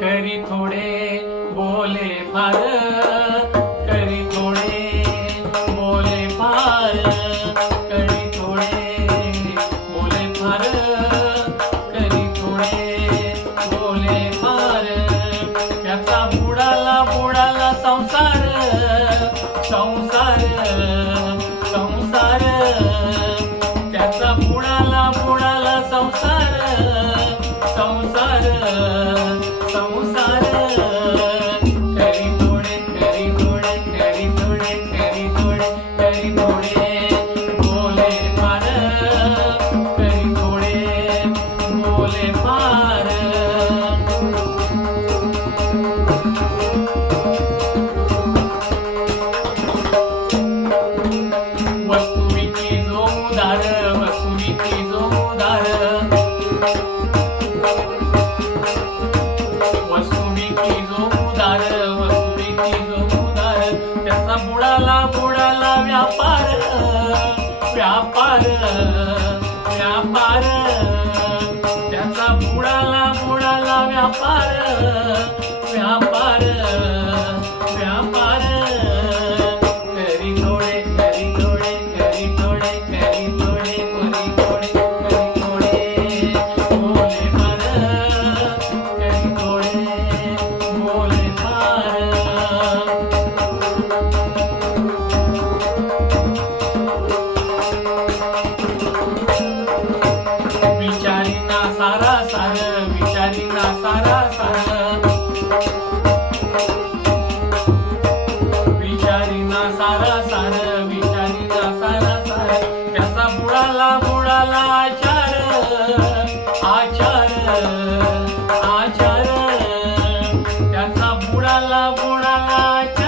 करी थोडे बोले फार. Oh. जोरदार त्याचा बुडाला बुडाला व्यापार व्यापार व्यापार. त्याचा बुडाला बुडाला व्यापार. सारा सार विचारीना सारा सार. विचारीना सारा सार विचारीना सारा सार. त्याचा बुडाला बुडाला आचार आचार आचार. त्याचा बुडाला बुडाला आचार.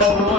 Oh,